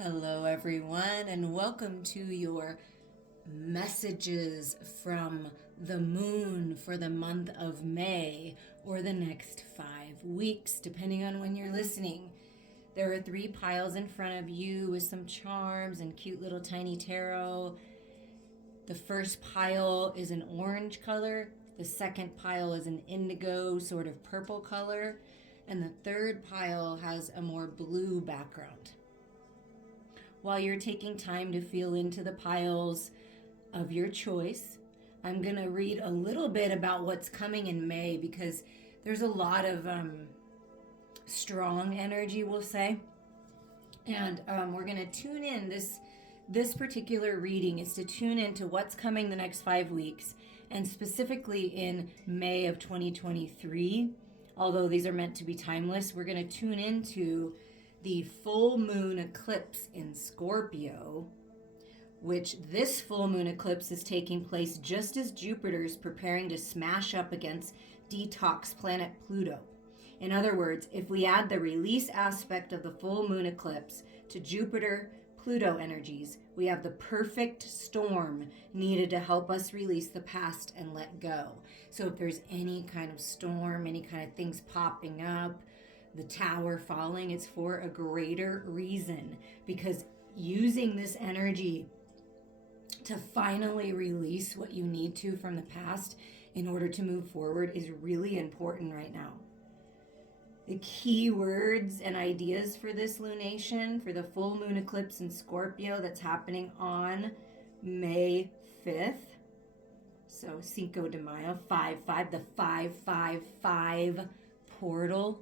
Hello, everyone, and welcome to your messages from the moon for the month of May or the next 5 weeks, depending on when you're listening. There are 3 piles in front of you with some charms and cute little tiny tarot. The first pile is an orange color, the second pile is an indigo, sort of purple color, and the third pile has a more blue background. While you're taking time to feel into the piles of your choice, I'm going to read a little bit about what's coming in May because there's a lot of strong energy, we'll say. And we're going to tune in. This particular reading is to tune into what's coming the next 5 weeks, and specifically in May of 2023. Although these are meant to be timeless, we're going to tune into the full moon eclipse in Scorpio, which this full moon eclipse is taking place just as Jupiter's preparing to smash up against detox planet Pluto. In other words, if we add the release aspect of the full moon eclipse to Jupiter-Pluto energies, we have the perfect storm needed to help us release the past and let go. So if there's any kind of storm, any kind of things popping up, the tower falling, it's for a greater reason, because using this energy to finally release what you need to from the past in order to move forward is really important right now. The key words and ideas for this lunation, for the full moon eclipse in Scorpio that's happening on May 5th. So Cinco de Mayo, 5-5, the 5-5-5 portal.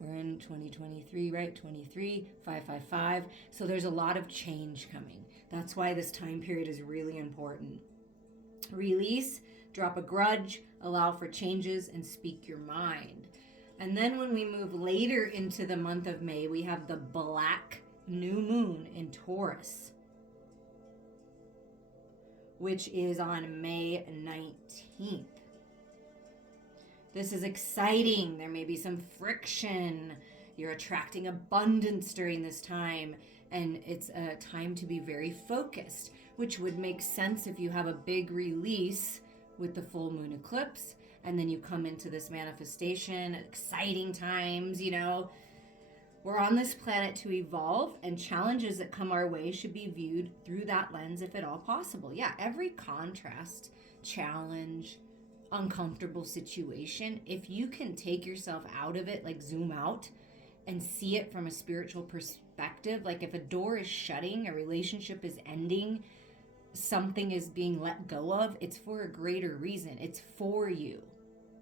We're in 2023, right? 23, 555. So there's a lot of change coming. That's why this time period is really important. Release, drop a grudge, allow for changes, and speak your mind. And then when we move later into the month of May, we have the black new moon in Taurus, which is on May 19th. This is exciting. There may be some friction. You're attracting abundance during this time, and it's a time to be very focused, which would make sense if you have a big release with the full moon eclipse, and then you come into this manifestation, exciting times, We're on this planet to evolve, and challenges that come our way should be viewed through that lens if at all possible. Yeah, every contrast, challenge, uncomfortable situation, if you can take yourself out of it, like zoom out and see it from a spiritual perspective, like if a door is shutting, a relationship is ending, something is being let go of, it's for a greater reason. It's for you,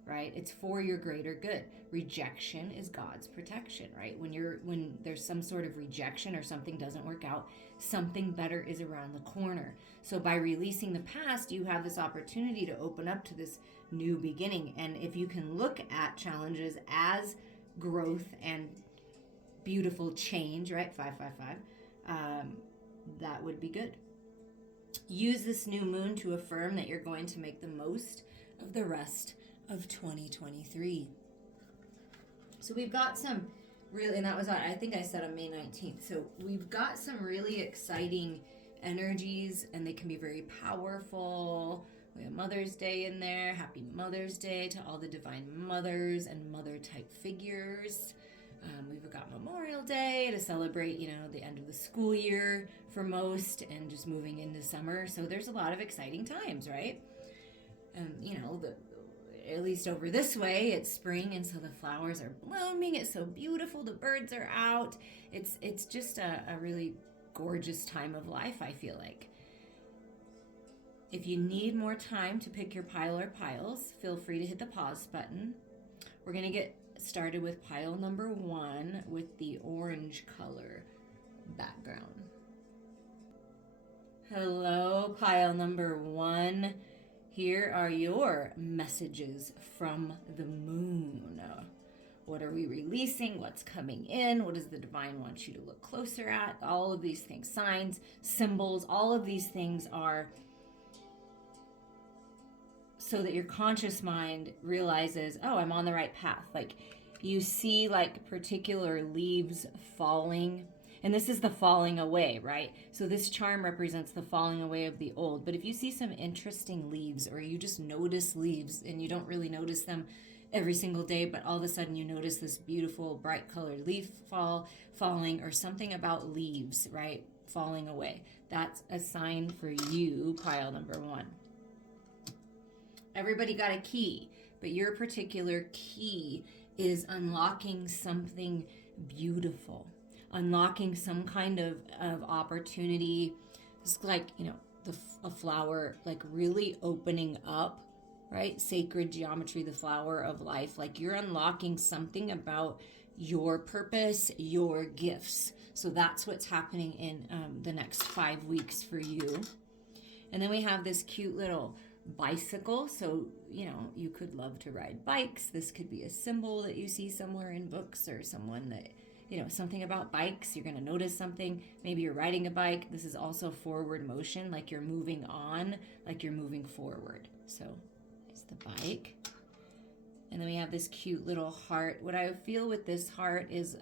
right? It's for your greater good. Rejection is God's protection, right? When there's some sort of rejection or something doesn't work out, something better is around the corner. So by releasing the past, you have this opportunity to open up to this new beginning. And if you can look at challenges as growth and beautiful change, right? 555, that would be good. Use this new moon to affirm that you're going to make the most of the rest of 2023. So we've got some really, and that was, I think I said on May 19th. So we've got some really exciting energies, and they can be very powerful. We have Mother's Day in there. Happy Mother's Day to all the divine mothers and mother type figures. We've got Memorial Day to celebrate, the end of the school year for most, and just moving into summer. So there's a lot of exciting times, right? At least over this way, it's spring, and so the flowers are blooming. It's so beautiful. The birds are out. It's just a really gorgeous time of life, I feel like. If you need more time to pick your pile or piles, feel free to hit the pause button. We're going to get started with pile number 1 with the orange color background. Hello, pile number 1. Here are your messages from the moon. What are we releasing? What's coming in? What does the divine want you to look closer at? All of these things, signs, symbols, all of these things are so that your conscious mind realizes, oh, I'm on the right path. Like, you see like particular leaves falling. And this is the falling away, right? So this charm represents the falling away of the old. But if you see some interesting leaves, or you just notice leaves and you don't really notice them every single day, but all of a sudden you notice this beautiful bright colored leaf falling, or something about leaves, right? Falling away. That's a sign for you, pile number 1. Everybody got a key, but your particular key is unlocking something beautiful, unlocking some kind of opportunity. It's like, a flower, like really opening up, right? Sacred geometry, the flower of life. Like you're unlocking something about your purpose, your gifts. So that's what's happening in the next 5 weeks for you. And then we have this cute little bicycle. So, you could love to ride bikes. This could be a symbol that you see somewhere in books, or someone that, something about bikes. You're going to notice something. Maybe you're riding a bike. This is also forward motion, like you're moving on, like you're moving forward. So it's the bike. And then we have this cute little heart. What I feel with this heart is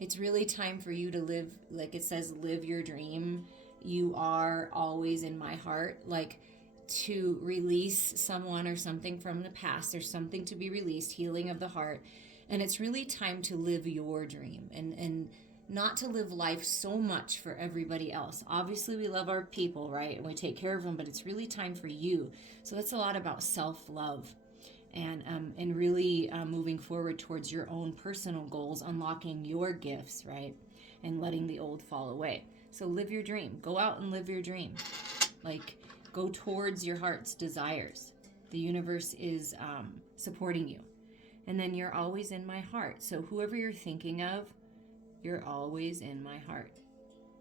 it's really time for you to live, like it says, live your dream. You are always in my heart. Like, to release someone or something from the past. There's something to be released, healing of the heart. And it's really time to live your dream and not to live life so much for everybody else. Obviously, we love our people, right? And we take care of them, but it's really time for you. So that's a lot about self-love and really moving forward towards your own personal goals, unlocking your gifts, right? And letting the old fall away. So live your dream. Go out and live your dream. Like, go towards your heart's desires. The universe is supporting you. And then you're always in my heart. So whoever you're thinking of, you're always in my heart.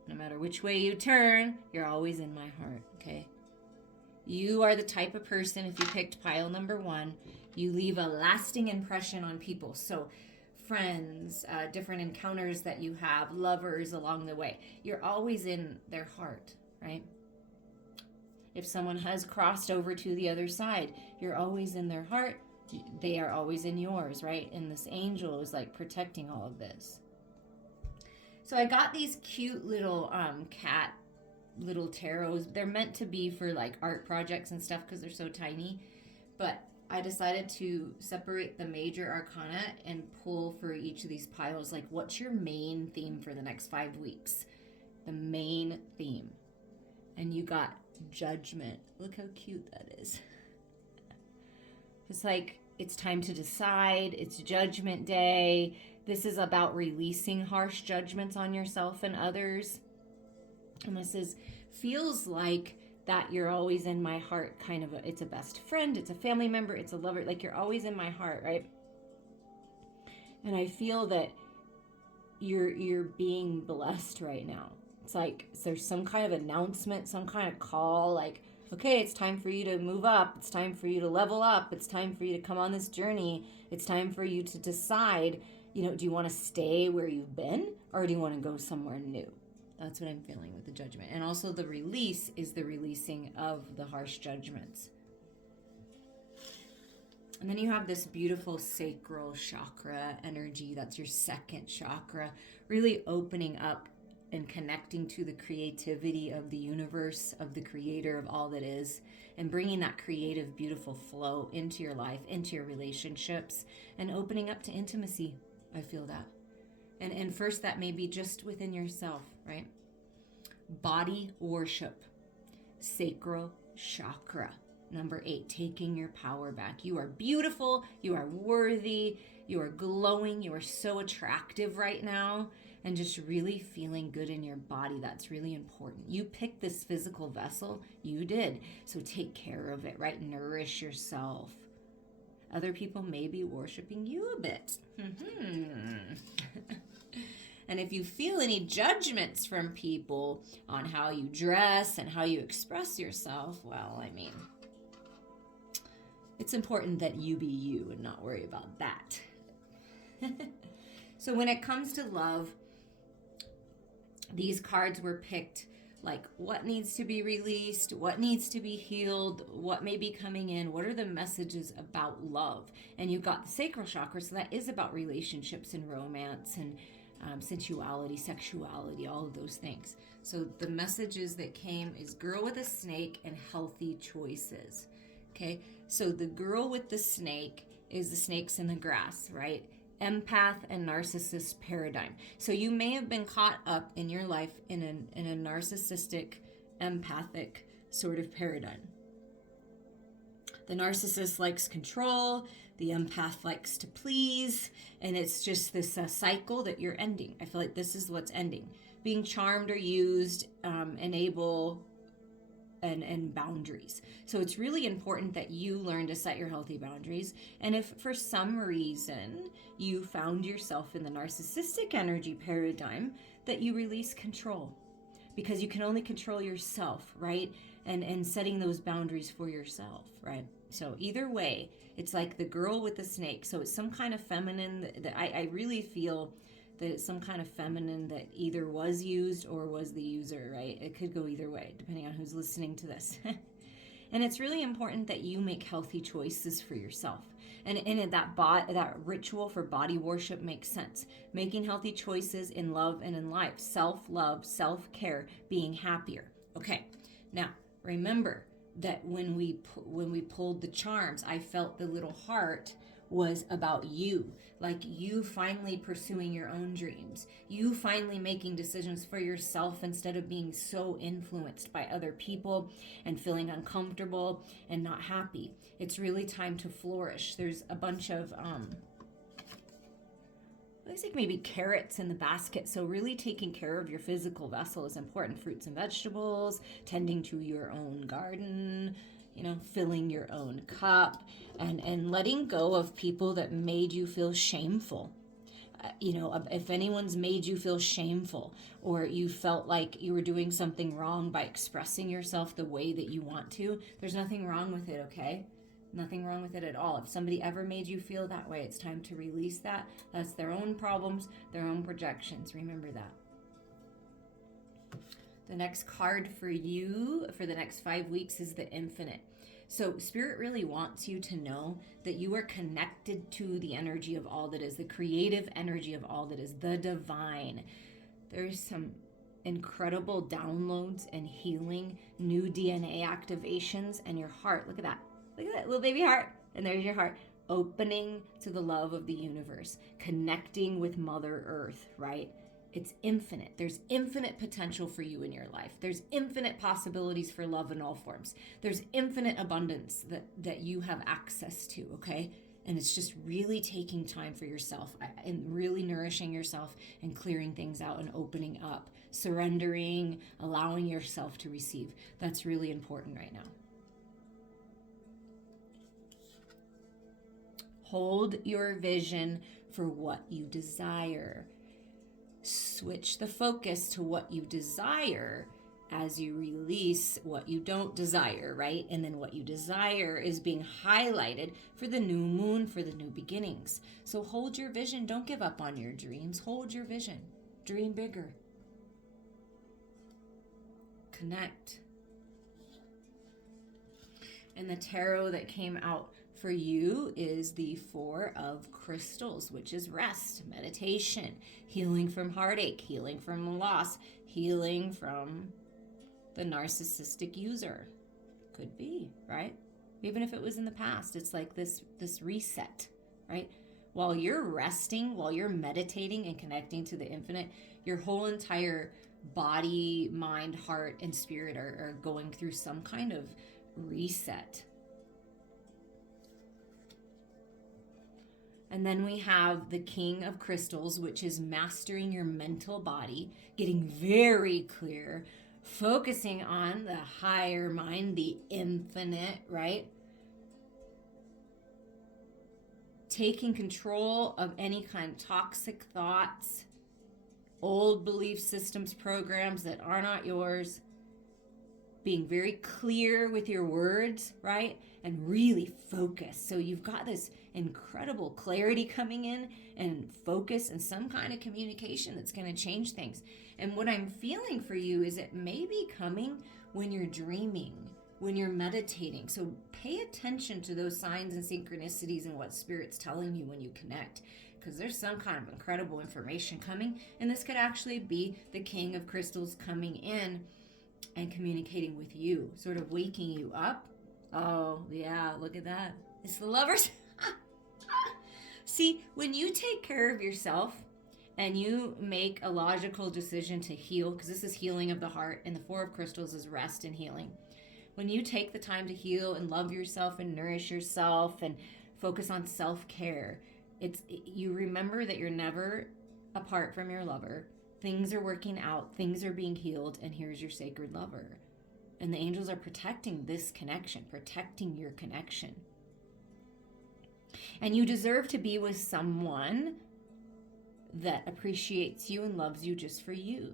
No matter which way you turn, you're always in my heart, okay? You are the type of person, if you picked pile number 1, you leave a lasting impression on people. So friends, different encounters that you have, lovers along the way, you're always in their heart, right? If someone has crossed over to the other side, you're always in their heart. They are always in yours, right? And this angel is like protecting all of this. So I got these cute little cat little tarots. They're meant to be for like art projects and stuff because they're so tiny. But I decided to separate the major arcana and pull for each of these piles. Like, what's your main theme for the next 5 weeks? The main theme. And you got judgment. Look how cute that is. It's like, it's time to decide. It's judgment day. This is about releasing harsh judgments on yourself and others. And this feels like that you're always in my heart, kind of it's a best friend, it's a family member, it's a lover, like you're always in my heart, right? And I feel that you're being blessed right now. It's like there's some kind of announcement, some kind of call, like, okay, it's time for you to move up. It's time for you to level up. It's time for you to come on this journey. It's time for you to decide, do you want to stay where you've been or do you want to go somewhere new? That's what I'm feeling with the judgment. And also the release is the releasing of the harsh judgments. And then you have this beautiful sacral chakra energy. That's your second chakra, really opening up and connecting to the creativity of the universe, of the creator of all that is, and bringing that creative, beautiful flow into your life, into your relationships, and opening up to intimacy. I feel that. And first, that may be just within yourself, right? Body worship, sacral chakra. Number 8, taking your power back. You are beautiful. You are worthy. You are glowing. You are so attractive right now. And just really feeling good in your body. That's really important. You picked this physical vessel. You did. So take care of it, right? Nourish yourself. Other people may be worshiping you a bit. And if you feel any judgments from people on how you dress and how you express yourself, well, I mean, it's important that you be you and not worry about that. So when it comes to love, these cards were picked like what needs to be released, what needs to be healed, what may be coming in, what are the messages about love. And you've got the sacral chakra, so that is about relationships and romance and sensuality, sexuality, all of those things. So the messages that came is girl with a snake and healthy choices. Okay, so the girl with the snake is the snakes in the grass, right? Empath and narcissist paradigm. So you may have been caught up in your life in a narcissistic, empathic sort of paradigm. The narcissist likes control, the empath likes to please, and it's just this cycle that you're ending. I feel like this is what's ending. Being charmed or used, enable, and boundaries. So it's really important that you learn to set your healthy boundaries. And if for some reason you found yourself in the narcissistic energy paradigm, that you release control, because you can only control yourself, right? And setting those boundaries for yourself, right? So either way, it's like the girl with the snake. So it's some kind of feminine that I really feel that it's some kind of feminine that either was used or was the user, right? It could go either way, depending on who's listening to this. And it's really important that you make healthy choices for yourself. And that ritual for body worship makes sense. Making healthy choices in love and in life. Self-love, self-care, being happier. Okay, now remember that when we pulled the charms, I felt the little heart was about you, like you finally pursuing your own dreams, you finally making decisions for yourself instead of being so influenced by other people and feeling uncomfortable and not happy. It's really time to flourish. There's a bunch of looks like maybe carrots in the basket. So really taking care of your physical vessel is important. Fruits and vegetables, tending to your own garden, filling your own cup, and letting go of people that made you feel shameful. If anyone's made you feel shameful, or you felt like you were doing something wrong by expressing yourself the way that you want to, there's nothing wrong with it, okay? Nothing wrong with it at all. If somebody ever made you feel that way, it's time to release that. That's their own problems, their own projections. Remember that. The next card for you for the next 5 weeks is the Infinite. So Spirit really wants you to know that you are connected to the energy of all that is, the creative energy of all that is, the divine. There's some incredible downloads and healing, new DNA activations, and your heart. Look at that. Look at that little baby heart. And there's your heart. Opening to the love of the universe. Connecting with Mother Earth, right? It's infinite. There's infinite potential for you in your life. There's infinite possibilities for love in all forms. There's infinite abundance that you have access to, okay? And it's just really taking time for yourself and really nourishing yourself and clearing things out and opening up, surrendering, allowing yourself to receive. That's really important right now. Hold your vision for what you desire. Switch the focus to what you desire as you release what you don't desire, right? And then what you desire is being highlighted for the new moon, for the new beginnings. So hold your vision. Don't give up on your dreams. Hold your vision. Dream bigger. Connect. And the tarot that came out for you is the Four of Crystals, which is rest, meditation, healing from heartache, healing from loss, healing from the narcissistic user. Could be, right? Even if it was in the past, it's like this reset, right? While you're resting, while you're meditating and connecting to the infinite, your whole entire body, mind, heart, and spirit are going through some kind of reset. And then we have the King of Crystals, which is mastering your mental body, getting very clear, focusing on the higher mind, the infinite, right? Taking control of any kind of toxic thoughts, old belief systems, programs that are not yours. Being very clear with your words, right? And really focus. So you've got this incredible clarity coming in and focus and some kind of communication that's going to change things. And what I'm feeling for you is it may be coming when you're dreaming, when you're meditating. So pay attention to those signs and synchronicities and what Spirit's telling you when you connect, because there's some kind of incredible information coming, and this could actually be the King of Crystals coming in and communicating with you, sort of waking you up. Oh, yeah, look at that. It's the Lovers. See, when you take care of yourself and you make a logical decision to heal, because this is healing of the heart, and the Four of Crystals is rest and healing. When you take the time to heal and love yourself and nourish yourself and focus on self-care, you remember that you're never apart from your lover. Things are working out, things are being healed, and here's your sacred lover. And the angels are protecting this connection, protecting your connection. And you deserve to be with someone that appreciates you and loves you just for you.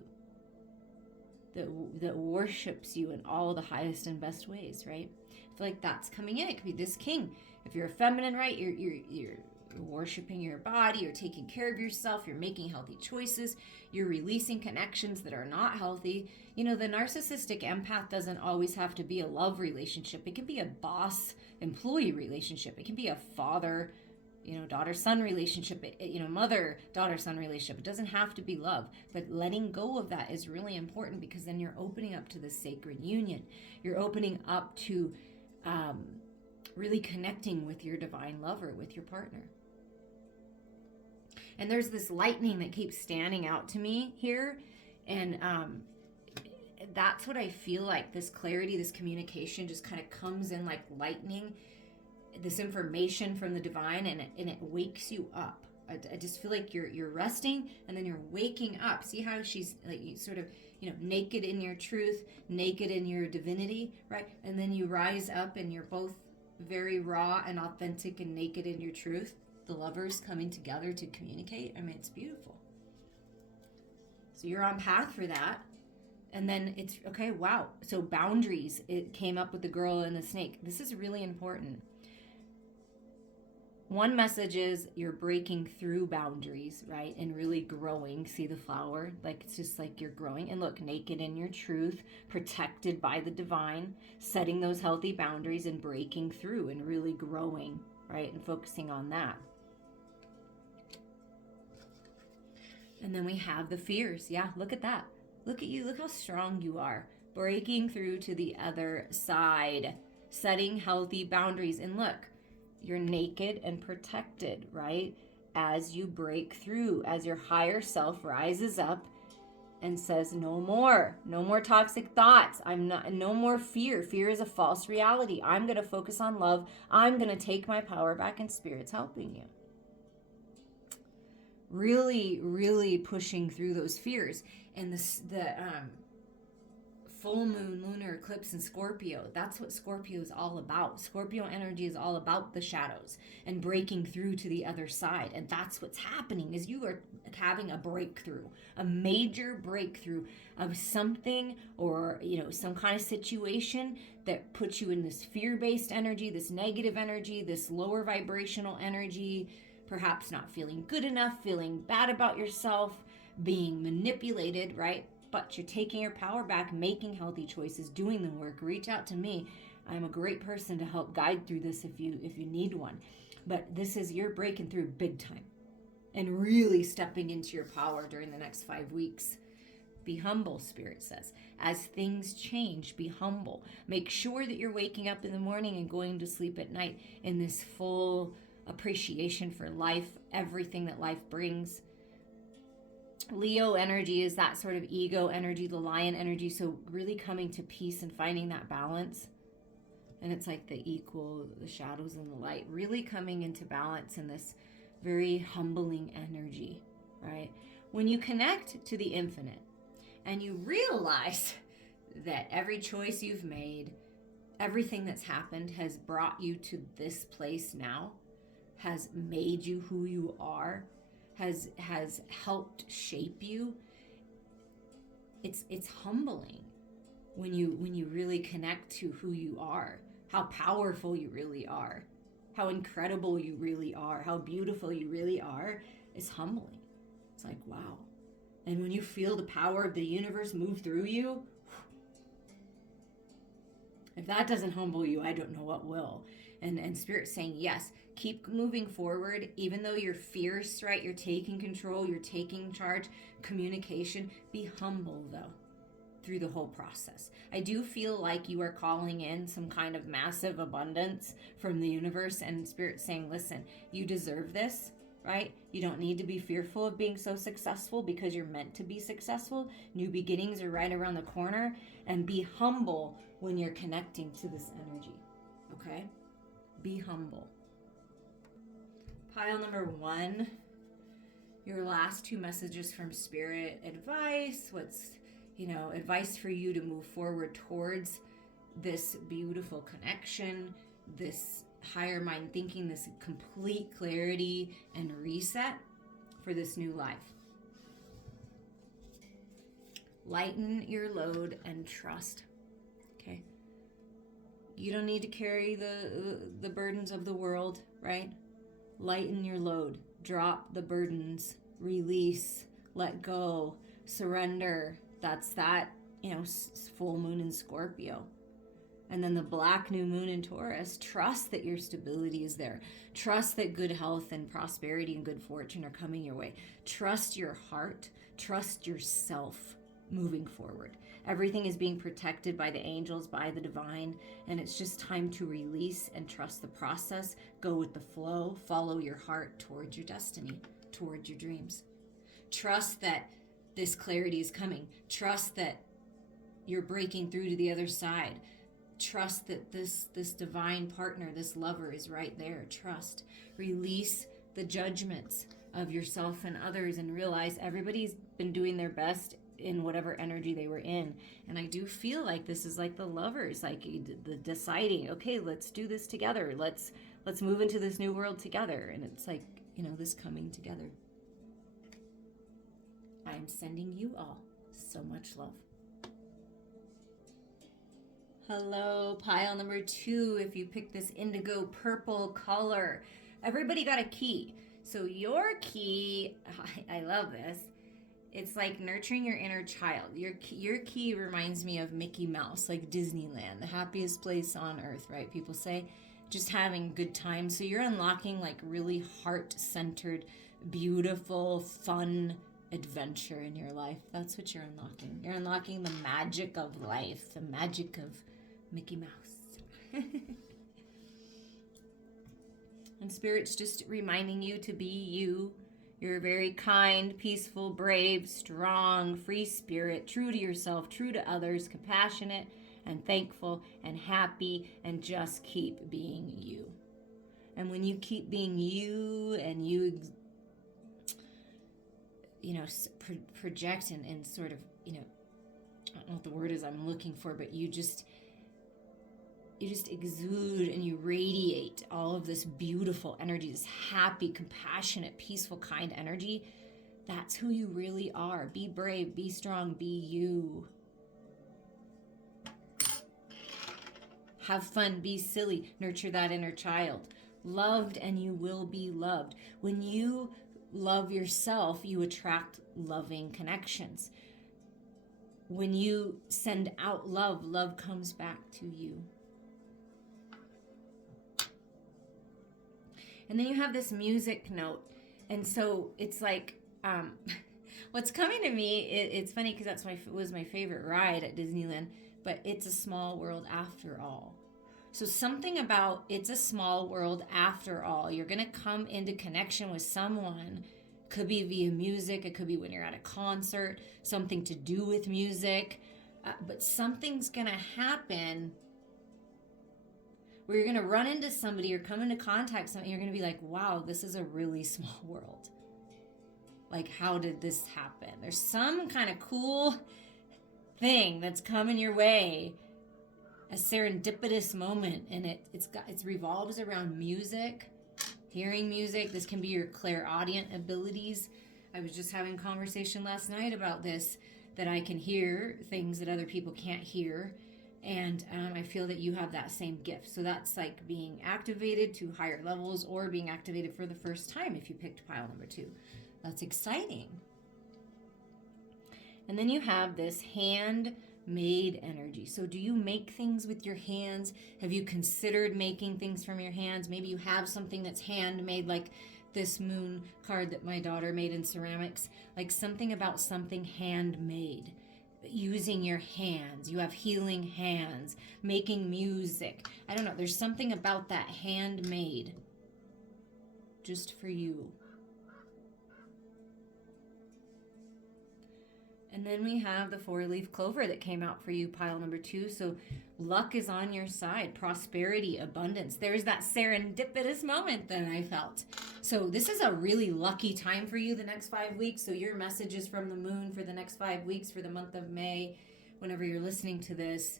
That worships you in all the highest and best ways, right? I feel like that's coming in. It could be this king. If you're a feminine, right, you're worshiping your body, you're taking care of yourself, you're making healthy choices, you're releasing connections that are not healthy. You know, the narcissistic empath doesn't always have to be a love relationship. It can be a boss-employee relationship. It can be a father, daughter-son relationship, mother-daughter-son relationship. It doesn't have to be love, but letting go of that is really important, because then you're opening up to the sacred union. You're opening up to really connecting with your divine lover, with your partner. And there's this lightning that keeps standing out to me here, and that's what I feel like. This clarity, this communication just kind of comes in like lightning, this information from the divine, and it wakes you up. I just feel like you're resting, and then you're waking up. See how she's like, you sort of, naked in your truth, naked in your divinity, right? And then you rise up, and you're both very raw and authentic and naked in your truth. The lovers coming together to communicate. I mean, it's beautiful. So you're on path for that. And then it's, okay, wow. So boundaries, it came up with the girl and the snake. This is really important. One message is you're breaking through boundaries, right? And really growing. See the flower? Like, it's just like you're growing. And look, naked in your truth, protected by the divine, setting those healthy boundaries and breaking through and really growing, right? And focusing on that. And then we have the fears. Yeah, look at that. Look at you. Look how strong you are. Breaking through to the other side. Setting healthy boundaries. And look, you're naked and protected, right? As you break through, as your higher self rises up and says, no more toxic thoughts. No more fear. Fear is a false reality. I'm going to focus on love. I'm going to take my power back, and Spirit's helping you. Really, really pushing through those fears. And the full moon, lunar eclipse in Scorpio, that's what Scorpio is all about. Scorpio energy is all about the shadows and breaking through to the other side. And that's what's happening, is you are having a breakthrough, a major breakthrough of something, or some kind of situation that puts you in this fear-based energy, this negative energy, this lower vibrational energy, perhaps not feeling good enough, feeling bad about yourself, being manipulated, right? But you're taking your power back, making healthy choices, doing the work. Reach out to me. I'm a great person to help guide through this if you need one. But this is, you're breaking through big time and really stepping into your power during the next 5 weeks. Be humble, Spirit says. As things change, be humble. Make sure that you're waking up in the morning and going to sleep at night in this full appreciation for life, everything that life brings. Leo energy is that sort of ego energy, the lion energy. So really coming to peace and finding that balance. And it's like the equal, the shadows and the light, really coming into balance in this very humbling energy, right? When you connect to the infinite and you realize that every choice you've made, everything that's happened has brought you to this place now, has made you who you are, has helped shape you. It's humbling when you really connect to who you are, how powerful you really are, how incredible you really are, how beautiful you really are, is humbling. It's like, wow. And when you feel the power of the universe move through you, if that doesn't humble you, I don't know what will. And Spirit's saying, yes, keep moving forward, even though you're fierce, right? You're taking control, you're taking charge, communication. Be humble, though, through the whole process. I do feel like you are calling in some kind of massive abundance from the universe, and Spirit's saying, listen, you deserve this, right? You don't need to be fearful of being so successful because you're meant to be successful. New beginnings are right around the corner, and be humble when you're connecting to this energy, okay? Be humble. Pile number 1, your last 2 messages from Spirit. Advice, advice for you to move forward towards this beautiful connection, this higher mind thinking, this complete clarity and reset for this new life. Lighten your load and trust. Okay? You don't need to carry the burdens of the world, right? Lighten your load. Drop the burdens. Release. Let go. Surrender. That's that, full moon in Scorpio. And then the black new moon in Taurus. Trust that your stability is there. Trust that good health and prosperity and good fortune are coming your way. Trust your heart. Trust yourself moving forward. Everything is being protected by the angels, by the divine, and it's just time to release and trust the process. Go with the flow. Follow your heart towards your destiny, towards your dreams. Trust that this clarity is coming. Trust that you're breaking through to the other side. Trust that this divine partner, this lover is right there. Trust. Release the judgments of yourself and others and realize everybody's been doing their best in whatever energy they were in. And I do feel like this is like the lovers, like the deciding, okay, let's do this together. Let's move into this new world together. And it's like, this coming together. I am sending you all so much love. Hello, pile number 2. If you pick this indigo purple color, everybody got a key. So your key, I love this. It's like nurturing your inner child. Your key reminds me of Mickey Mouse, like Disneyland, the happiest place on earth, right? People say just having a good time. So you're unlocking like really heart-centered, beautiful, fun adventure in your life. That's what you're unlocking. You're unlocking the magic of life, the magic of Mickey Mouse. And Spirit's just reminding you to be you. You're a very kind, peaceful, brave, strong, free spirit, true to yourself, true to others, compassionate and thankful and happy, and just keep being you. And when you keep being you and you project and sort of, I don't know what the word is I'm looking for, but you just exude and you radiate all of this beautiful energy, this happy, compassionate, peaceful, kind energy. That's who you really are. Be brave, be strong, be you. Have fun, be silly, nurture that inner child. Loved and you will be loved. When you love yourself, you attract loving connections. When you send out love, love comes back to you. And then you have this music note. And so it's like, what's coming to me, it's funny because was my favorite ride at Disneyland, but it's a small world after all. So something about it's a small world after all. You're going to come into connection with someone. Could be via music. It could be when you're at a concert, something to do with music. But something's going to happen where you're going to run into somebody or come into contact with somebody. You're going to be like, wow, this is a really small world. Like, how did this happen? There's some kind of cool thing that's coming your way, a serendipitous moment, and it revolves around music, hearing music. This can be your clairaudient abilities. I was just having a conversation last night about this, that I can hear things that other people can't hear. And I feel that you have that same gift. So that's like being activated to higher levels or being activated for the first time if you picked pile number 2. That's exciting. And then you have this handmade energy. So do you make things with your hands? Have you considered making things from your hands? Maybe you have something that's handmade, like this moon card that my daughter made in ceramics, like something about something handmade. Using your hands, you have healing hands, making music. I don't know, there's something about that handmade just for you. And then we have the 4-leaf clover that came out for you, pile number 2. So luck is on your side, prosperity, abundance. There's that serendipitous moment that I felt. So this is a really lucky time for you the next 5 weeks. So your messages from the moon for the next 5 weeks for the month of May, whenever you're listening to this,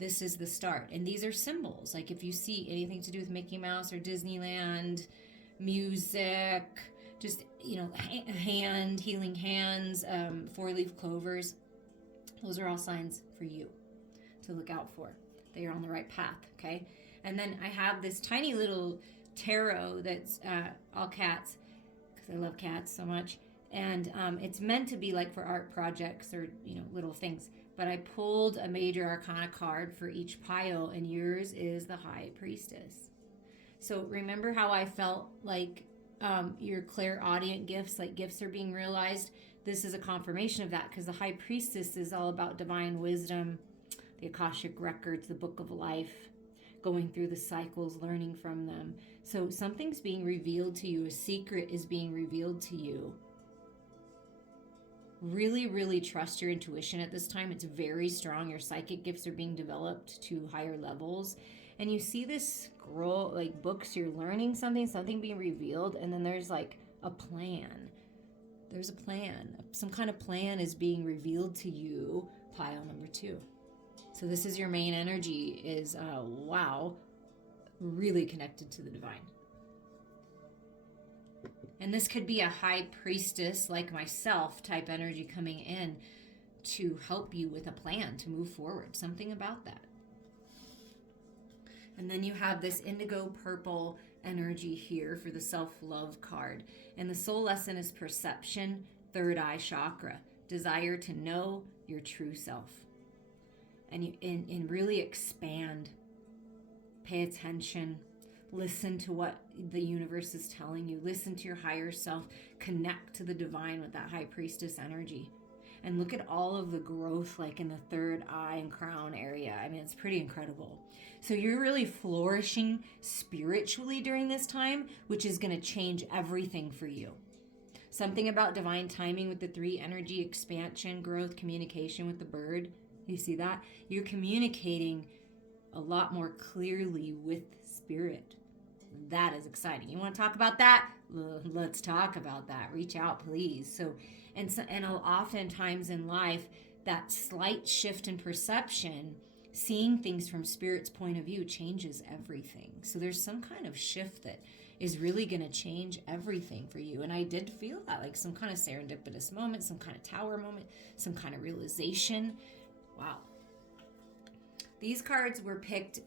this is the start. And these are symbols. Like if you see anything to do with Mickey Mouse or Disneyland, music, just, hand, healing hands, 4-leaf clovers. Those are all signs for you to look out for, that you're on the right path, okay? And then I have this tiny little tarot that's all cats, because I love cats so much. And it's meant to be like for art projects or, little things. But I pulled a major arcana card for each pile, and yours is the High Priestess. So remember how I felt like your clairaudient gifts, like gifts are being realized. This is a confirmation of that, because the High Priestess is all about divine wisdom, the Akashic records, the book of life, going through the cycles, learning from them. So something's being revealed to you. A secret is being revealed to you. Really, really trust your intuition at this time. It's very strong. Your psychic gifts are being developed to higher levels. And you see this scroll, like books, you're learning something being revealed, and then there's like a plan. There's a plan. Some kind of plan is being revealed to you, pile number 2. So this is your main energy, is, really connected to the divine. And this could be a high priestess like myself type energy coming in to help you with a plan to move forward. Something about that. And then you have this indigo purple energy here for the self-love card. And the soul lesson is perception, third eye chakra, desire to know your true self. And really expand, pay attention, listen to what the universe is telling you, listen to your higher self, connect to the divine with that high priestess energy. And look at all of the growth, like in the third eye and crown area. I mean, it's pretty incredible. So you're really flourishing spiritually during this time, which is going to change everything for you. Something about divine timing with the 3 energy, expansion, growth, communication with the bird. You see that? You're communicating a lot more clearly with spirit. That is exciting. You want to talk about that? Let's talk about that. Reach out, please. So oftentimes in life, that slight shift in perception, seeing things from spirit's point of view, changes everything. So there's some kind of shift that is really going to change everything for you. And I did feel that, like some kind of serendipitous moment, some kind of tower moment, some kind of realization. Wow. These cards were picked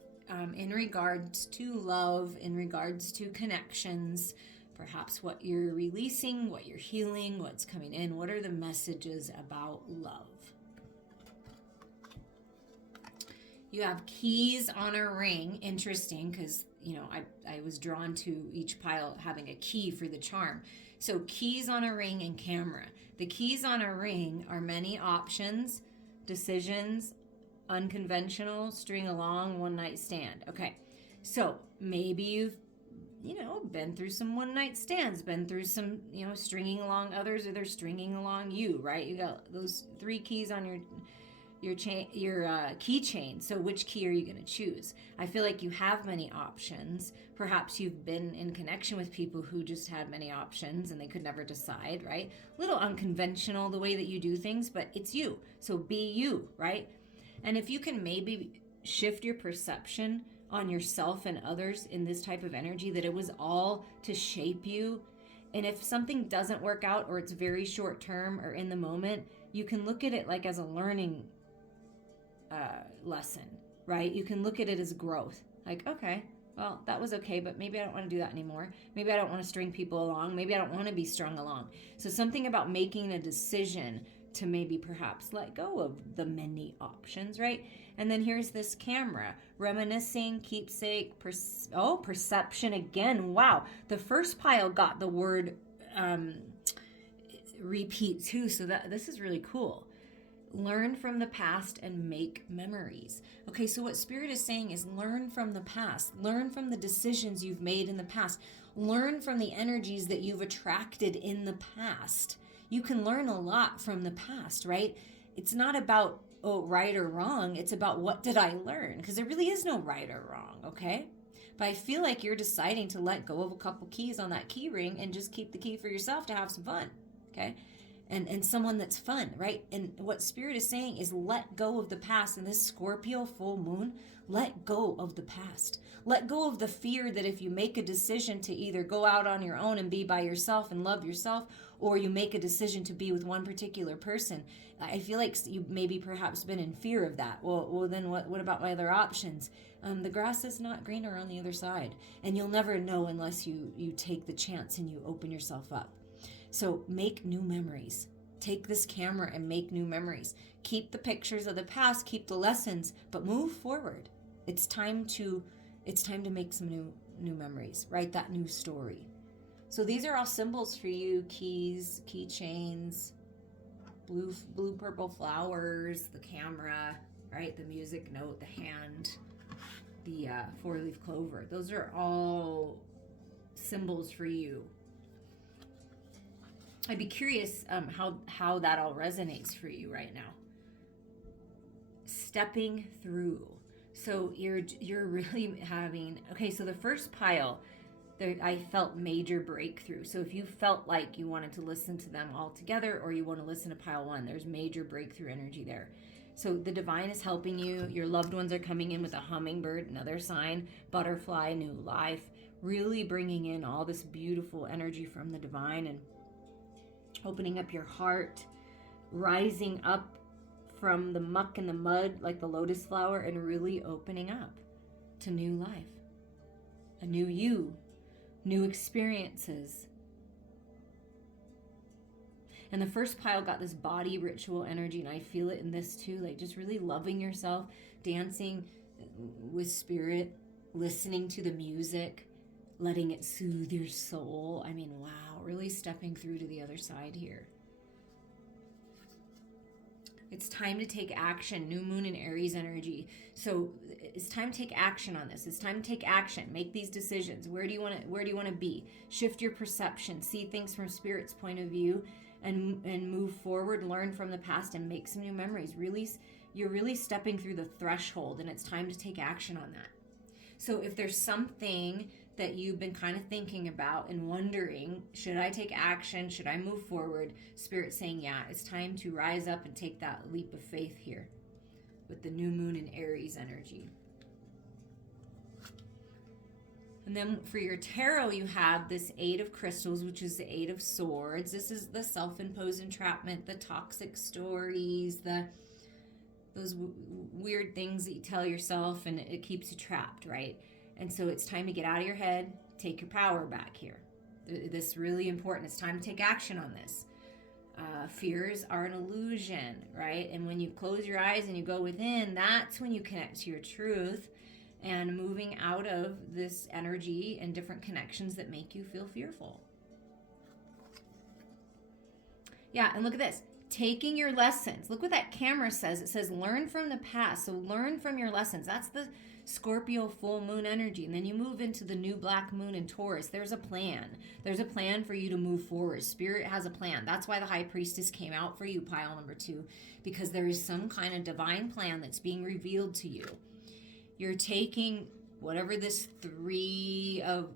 in regards to love, in regards to connections, perhaps what you're releasing, what you're healing, what's coming in, what are the messages about love. You have keys on a ring. Interesting, because, I was drawn to each pile having a key for the charm. So keys on a ring and camera. The keys on a ring are many options, decisions, unconventional, string along, one night stand. Okay, so maybe you've, been through some one night stands, been through some, stringing along others, or they're stringing along you, right? You got those 3 keys on your keychain. So which key are you going to choose? I feel like you have many options. Perhaps you've been in connection with people who just had many options and they could never decide, right? A little unconventional the way that you do things, but it's you. So be you, right? And if you can maybe shift your perception on yourself and others in this type of energy, that it was all to shape you. And if something doesn't work out, or it's very short term or in the moment, you can look at it like as a learning lesson, right? You can look at it as growth. Like, okay, well, that was okay, but maybe I don't want to do that anymore. Maybe I don't want to string people along. Maybe I don't want to be strung along. So something about making a decision to maybe perhaps let go of the many options, right? And then here's this camera, reminiscing, keepsake, perception again. Wow. The first pile got the word repeat too. So this is really cool. Learn from the past and make memories. Okay, so what Spirit is saying is learn from the past. Learn from the decisions you've made in the past. Learn from the energies that you've attracted in the past. You can learn a lot from the past, right? It's not about, right or wrong. It's about what did I learn? Because there really is no right or wrong, okay? But I feel like you're deciding to let go of a couple keys on that key ring and just keep the key for yourself to have some fun, okay? And someone that's fun, right? And what Spirit is saying is let go of the past. And this Scorpio full moon, let go of the past. Let go of the fear that if you make a decision to either go out on your own and be by yourself and love yourself, or you make a decision to be with one particular person, I feel like you maybe perhaps been in fear of that. Well, then what about my other options? The grass is not greener on the other side. And you'll never know unless you take the chance and you open yourself up. So make new memories. Take this camera and make new memories. Keep the pictures of the past, keep the lessons, but move forward. It's time to make some new memories. Write that new story. So these are all symbols for you: keys, keychains, blue purple flowers, the camera, right? The music note, the hand, the 4-leaf clover. Those are all symbols for you. I'd be curious how that all resonates for you right now. Stepping through. So you're really having, okay, so the first pile, there, I felt major breakthrough. So if you felt like you wanted to listen to them all together, or you want to listen to pile 1, there's major breakthrough energy there. So the divine is helping you. Your loved ones are coming in with a hummingbird, another sign, butterfly, new life, really bringing in all this beautiful energy from the divine and opening up your heart, rising up from the muck and the mud like the lotus flower, and really opening up to new life, a new you, new experiences. And the first pile got this body ritual energy, and I feel it in this too, like just really loving yourself, dancing with Spirit, listening to the music, letting it soothe your soul. I mean, wow, really stepping through to the other side here. It's time to take action. New moon in Aries energy. So it's time to take action on this. It's time to take action. Make these decisions. Where do you want to be? Shift your perception. See things from Spirit's point of view, and move forward. Learn from the past and make some new memories. You're really stepping through the threshold, and it's time to take action on that. So if there's something that you've been kind of thinking about and wondering, should I take action? Should I move forward? Spirit saying, yeah, it's time to rise up and take that leap of faith here with the new moon in Aries energy. And then for your tarot, you have this 8 of crystals, which is the 8 of swords. This is the self-imposed entrapment, the toxic stories, those weird things that you tell yourself, and it keeps you trapped, right? And so it's time to get out of your head, take your power back here. This is really important. It's time to take action on this. Fears are an illusion, right? And when you close your eyes and you go within, that's when you connect to your truth, and moving out of this energy and different connections that make you feel fearful. Yeah, and look at this. Taking your lessons. Look what that camera says. It says learn from the past. So learn from your lessons. That's the Scorpio full moon energy. And then you move into the new black moon in Taurus. There's a plan. There's a plan for you to move forward. Spirit has a plan. That's why the High Priestess came out for you, pile number 2, because there is some kind of divine plan that's being revealed to you. You're taking whatever this 3 of,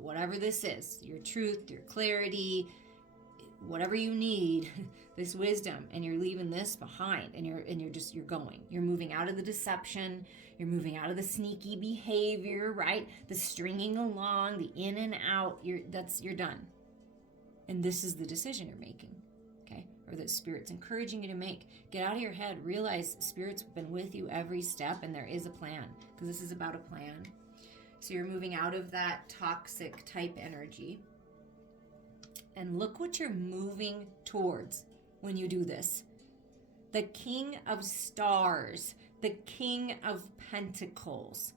whatever this is, your truth, your clarity, whatever you need, this wisdom, and you're leaving this behind, and you're going. You're moving out of the deception, you're moving out of the sneaky behavior, right? The stringing along, the in and out, you're done. And this is the decision you're making, okay? Or that Spirit's encouraging you to make. Get out of your head. Realize Spirit's been with you every step, and there is a plan, because this is about a plan. So you're moving out of that toxic type energy. And look what you're moving towards when you do this. The King of Stars, the King of Pentacles,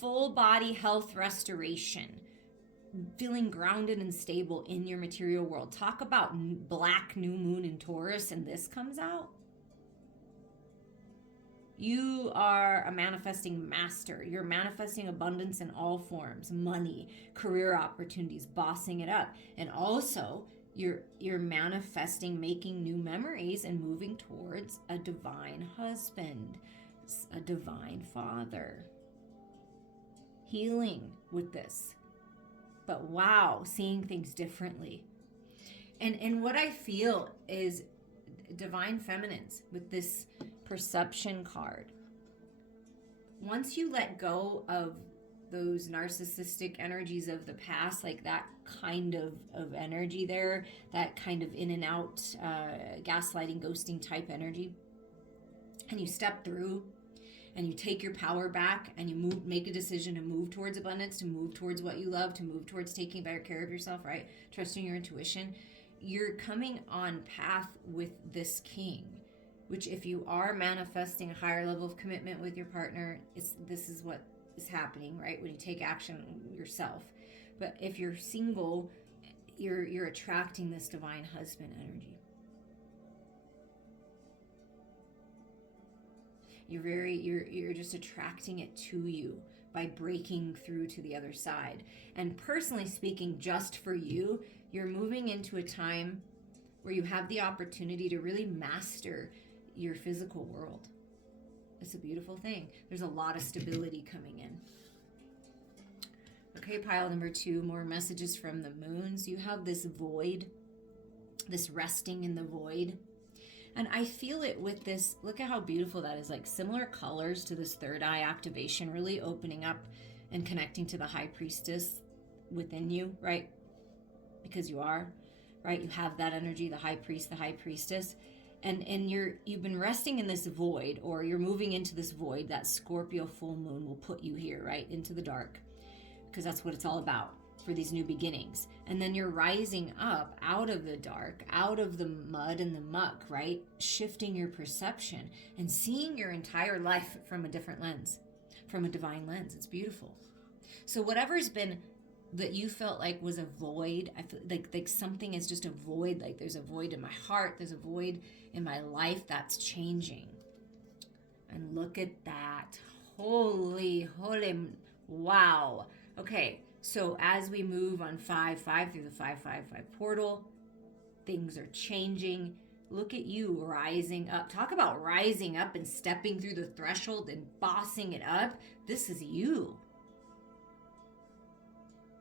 full body health restoration, feeling grounded and stable in your material world. Talk about black new moon in Taurus, and this comes out. You are a manifesting master. You're manifesting abundance in all forms, money, career opportunities, bossing it up. And also, you're manifesting making new memories and moving towards a divine husband, a divine father. Healing with this. But wow, seeing things differently. And what I feel is divine feminines with this perception card. Once you let go of those narcissistic energies of the past, like that kind of energy there, that kind of in and out, gaslighting, ghosting type energy, and you step through and you take your power back and you make a decision to move towards abundance, to move towards what you love, to move towards taking better care of yourself, right? Trusting your intuition. You're coming on path with this king, which if you are manifesting a higher level of commitment with your partner, this is what is happening, right? When you take action yourself. But if you're single, you're attracting this divine husband energy. You're just attracting it to you by breaking through to the other side. And personally speaking, just for you, you're moving into a time where you have the opportunity to really master your physical world. It's a beautiful thing. There's a lot of stability coming in. Okay, pile number 2, more messages from the moons. You have this void, this resting in the void. And I feel it with this, look at how beautiful that is, like similar colors to this third eye activation, really opening up and connecting to the high priestess within you, right? Because you are, right? You have that energy, the high priest, the high priestess. And you've been resting in this void, or you're moving into this void. That Scorpio full moon will put you here, right? Into the dark, because that's what it's all about for these new beginnings. And then you're rising up out of the dark, out of the mud and the muck, right? Shifting your perception and seeing your entire life from a different lens, from a divine lens. It's beautiful. So whatever's been that you felt like was a void, I feel like something is just a void, like there's a void in my heart, there's a void in my life, that's changing. And look at that. Holy, wow. Okay, so as we move on 5-5 through the 555 portal, things are changing. Look at you rising up. Talk about rising up and stepping through the threshold and bossing it up. This is you.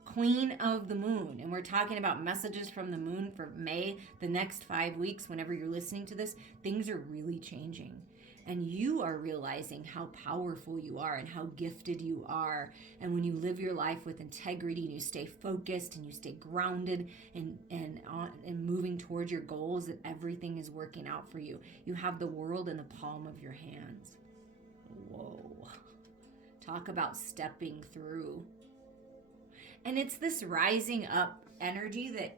Queen of the moon. And we're talking about messages from the moon for May, the next 5 weeks. Whenever you're listening to this, things are really changing. And you are realizing how powerful you are and how gifted you are. And when you live your life with integrity and you stay focused and you stay grounded and moving towards your goals, that everything is working out for you. You have the world in the palm of your hands. Whoa. Talk about stepping through. And it's this rising up energy that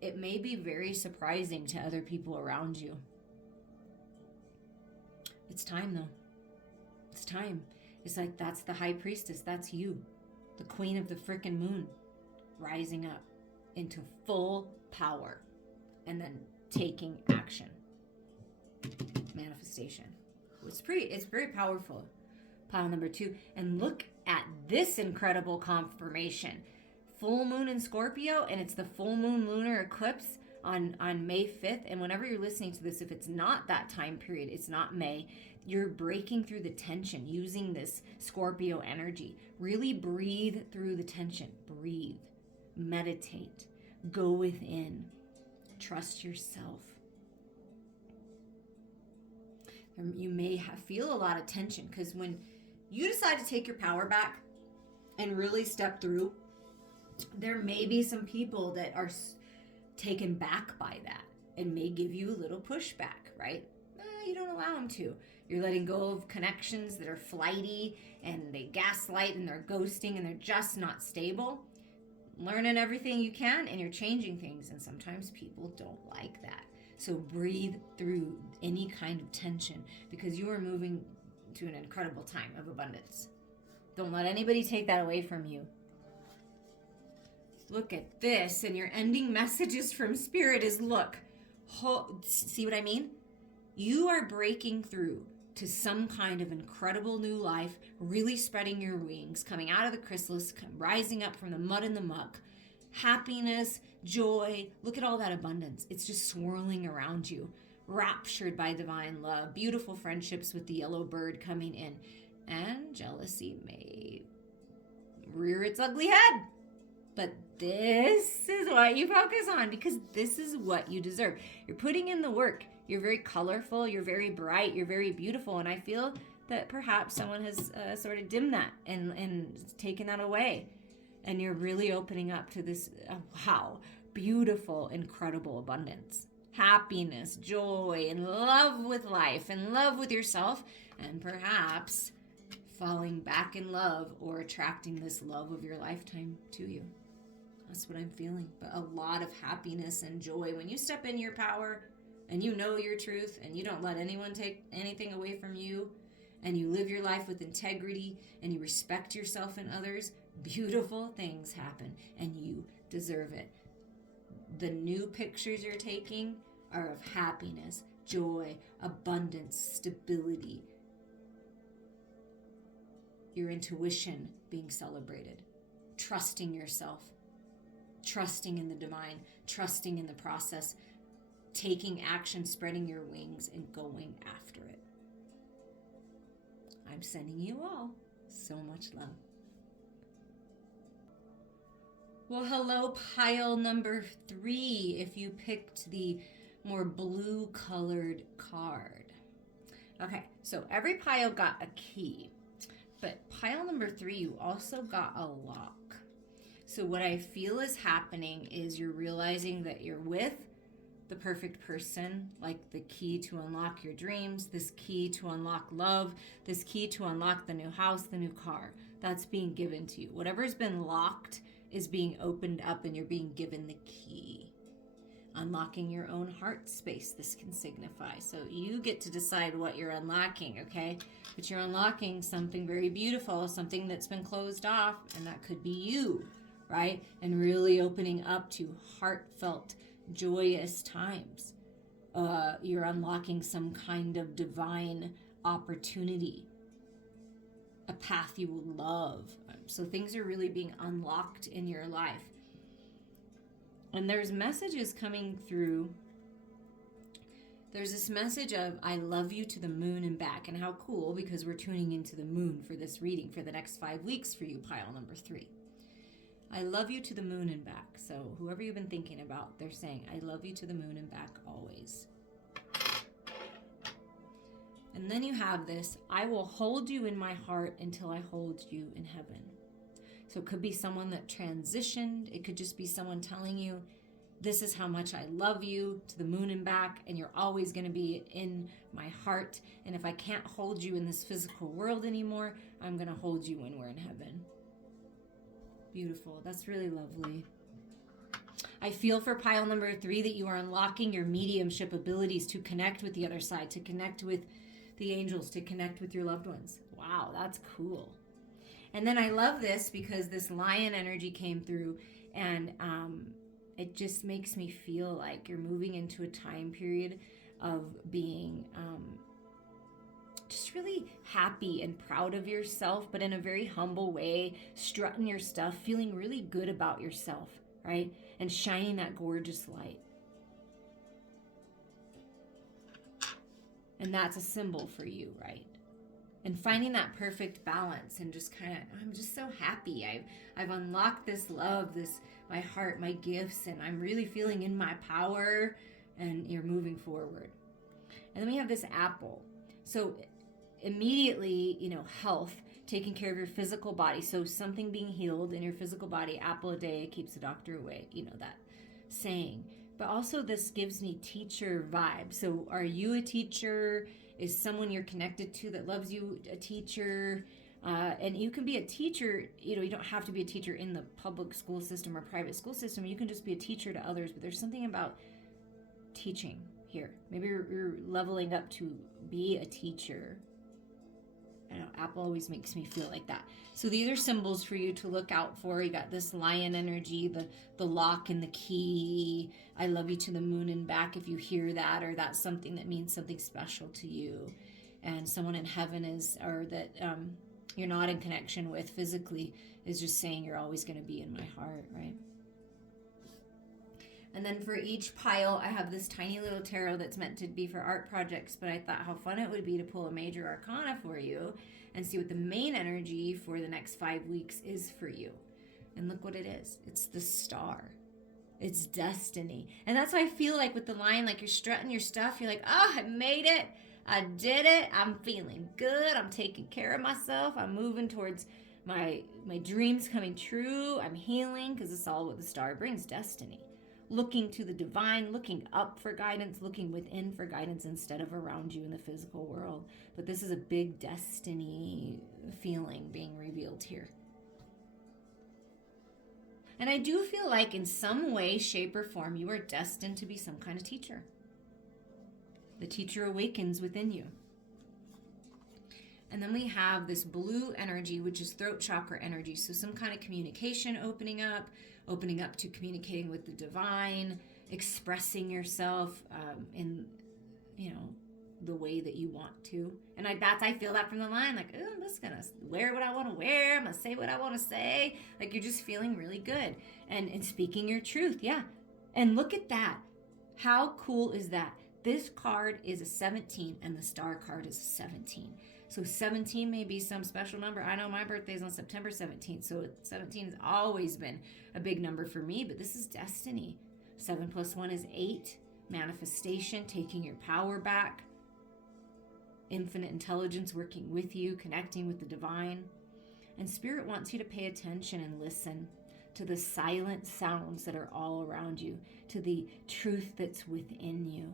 it may be very surprising to other people around you. It's time, though. It's time. It's like, that's the high priestess. That's you. The queen of the frickin' moon. Rising up into full power. And then taking action. Manifestation. It's very powerful. Pile number 2. And look at this incredible confirmation. Full moon in Scorpio, and it's the full moon lunar eclipse on May 5th. And whenever you're listening to this, if it's not that time period, it's not May, you're breaking through the tension using this Scorpio energy. Really breathe through the tension. Breathe. Meditate. Go within. Trust yourself. You may feel a lot of tension, because when you decide to take your power back and really step through, there may be some people that are taken back by that. it may give you a little pushback, right? You don't allow them to. You're letting go of connections that are flighty and they gaslight and they're ghosting and they're just not stable. Learning everything you can, and you're changing things, and sometimes people don't like that. So breathe through any kind of tension, because you are moving to an incredible time of abundance. Don't let anybody take that away from you. Look at this, and your ending messages from Spirit is, look, see what I mean? You are breaking through to some kind of incredible new life, really spreading your wings, coming out of the chrysalis, rising up from the mud and the muck. Happiness, joy, look at all that abundance. It's just swirling around you, raptured by divine love, beautiful friendships with the yellow bird coming in. And jealousy may rear its ugly head. But this is what you focus on, because this is what you deserve. You're putting in the work. You're very colorful. You're very bright. You're very beautiful. And I feel that perhaps someone has sort of dimmed that and taken that away. And you're really opening up to this, wow, beautiful, incredible abundance. Happiness, joy, and love with life, and love with yourself, and perhaps falling back in love or attracting this love of your lifetime to you. That's what I'm feeling. But a lot of happiness and joy when you step in your power and you know your truth and you don't let anyone take anything away from you, and you live your life with integrity and you respect yourself and others. Beautiful things happen, and you deserve it. The new pictures you're taking are of happiness, joy, abundance, stability. Your intuition being celebrated, trusting yourself, trusting in the divine, trusting in the process, taking action, spreading your wings, and going after it. I'm sending you all so much love. Well, hello, pile number 3, if you picked the more blue-colored card. Okay, so every pile got a key, but pile number 3, you also got a lock. So what I feel is happening is you're realizing that you're with the perfect person, like the key to unlock your dreams, this key to unlock love, this key to unlock the new house, the new car. That's being given to you. Whatever's been locked is being opened up, and you're being given the key. Unlocking your own heart space, this can signify. So you get to decide what you're unlocking, okay? But you're unlocking something very beautiful, something that's been closed off, and that could be you, right? And really opening up to heartfelt, joyous times. You're unlocking some kind of divine opportunity, a path you will love. So things are really being unlocked in your life. And there's messages coming through. There's this message of, I love you to the moon and back. And how cool, because we're tuning into the moon for this reading for the next 5 weeks for you, pile number 3. I love you to the moon and back. So whoever you've been thinking about, they're saying, I love you to the moon and back always. And then you have this, I will hold you in my heart until I hold you in heaven. So it could be someone that transitioned. It could just be someone telling you, this is how much I love you to the moon and back, and you're always going to be in my heart. And if I can't hold you in this physical world anymore, I'm going to hold you when we're in heaven. Beautiful. That's really lovely. I feel for pile number 3 that you are unlocking your mediumship abilities to connect with the other side, to connect with the angels, to connect with your loved ones. Wow, that's cool. And then I love this because this lion energy came through, and it just makes me feel like you're moving into a time period of being just really happy and proud of yourself, but in a very humble way, strutting your stuff, feeling really good about yourself, right? And shining that gorgeous light. And that's a symbol for you, right? And finding that perfect balance, and just kind of, I'm just so happy. I've unlocked this love, my heart, my gifts, and I'm really feeling in my power, and you're moving forward. And then we have this apple. So immediately, health, taking care of your physical body. So something being healed in your physical body, apple a day keeps the doctor away. That saying. But also this gives me teacher vibe. So are you a teacher? Is someone you're connected to that loves you a teacher? And you can be a teacher, you don't have to be a teacher in the public school system or private school system. You can just be a teacher to others, but there's something about teaching here. Maybe you're leveling up to be a teacher. I know Apple always makes me feel like that. So these are symbols for you to look out for. You got this lion energy, the lock and the key. I love you to the moon and back if you hear that, or that's something that means something special to you. And someone in heaven or that you're not in connection with physically is just saying you're always going to be in my heart, right? And then for each pile, I have this tiny little tarot that's meant to be for art projects, but I thought how fun it would be to pull a major arcana for you and see what the main energy for the next 5 weeks is for you. And look what it is. It's the star. It's destiny. And that's why I feel like with the lion, like you're strutting your stuff. You're like, oh, I made it. I did it. I'm feeling good. I'm taking care of myself. I'm moving towards my dreams coming true. I'm healing, because it's all what the star brings, destiny. Looking to the divine, looking up for guidance, looking within for guidance instead of around you in the physical world. But this is a big destiny feeling being revealed here. And I do feel like in some way, shape, or form, you are destined to be some kind of teacher. The teacher awakens within you. And then we have this blue energy, which is throat chakra energy. So some kind of communication opening up to communicating with the divine, expressing yourself in, the way that you want to. And I feel that from the line, like, oh, I'm just going to wear what I want to wear. I'm going to say what I want to say. Like, you're just feeling really good and speaking your truth. Yeah. And look at that. How cool is that? This card is a 17 and the star card is a 17. So 17 may be some special number. I know my birthday is on September 17th, so 17 has always been a big number for me, but this is destiny. 7 + 1 is 8. Manifestation, taking your power back. Infinite intelligence working with you, connecting with the divine. And Spirit wants you to pay attention and listen to the silent sounds that are all around you, to the truth that's within you.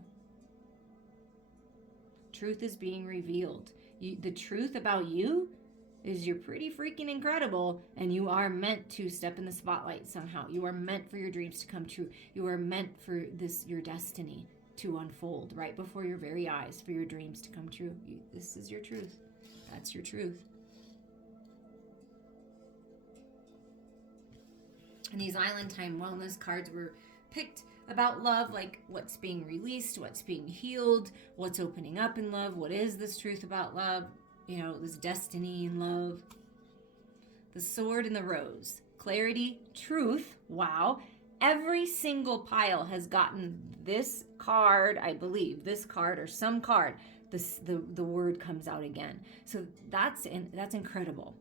Truth is being revealed. The truth about you is you're pretty freaking incredible, and you are meant to step in the spotlight somehow. You are meant for your dreams to come true. You are meant for your destiny to unfold right before your very eyes, for your dreams to come true. This is your truth. That's your truth. And these Island Time Wellness cards were picked about love, like what's being released, what's being healed, what's opening up in love, what is this truth about love, this destiny in love. The sword and the rose, clarity, truth. Wow. Every single pile has gotten this card, I believe, this card or some card. The word comes out again. So that's incredible.